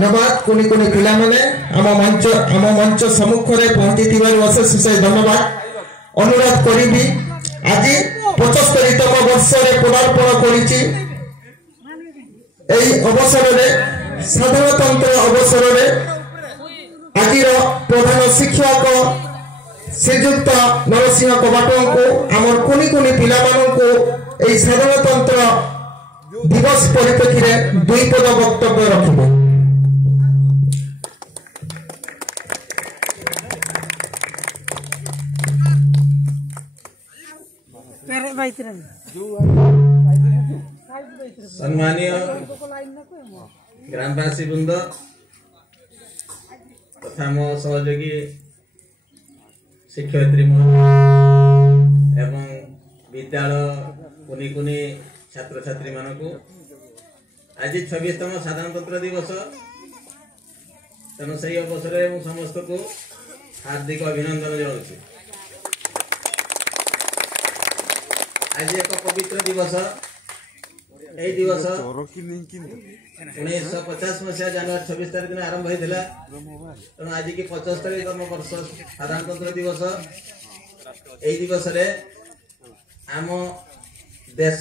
धन्यवाद कुनी कुनी पिला माने आम मंच सम्मुख रे पहुंची अशेष अशेष धन्यवाद अनुरोध करी आज 75तम वर्ष रे पदार्पण करिछि एई अवसर रे साधारणतंत्र अवसर रे आज प्रधान शिक्षक श्रीजुक्त नरसिंह कबाटों को आमर कुनी कुनी पिला मानन को एई साधारणतंत्र दिवस परिप्रेक्षी रे दुई पद वक्तव्य रखिबे। सम्मानीय ग्रामवासी वृंद तथा मो सहयोगी शिक्षयित्री एवं विद्यालय कुनी कुनी छात्र छात्री मानक आज 26तम साधारणतंत्र दिवस तेणु से अवसर में समस्त को हार्दिक अभिनंदन जनाऊँ। आज एक पवित्र दिवस यही दिवस 1950 मसीहा जनवरी 26 तारीख दिन आरंभ होता तेणु आज की 75तम वर्ष साधारणतंत्र दिवस यही दिवस आम देश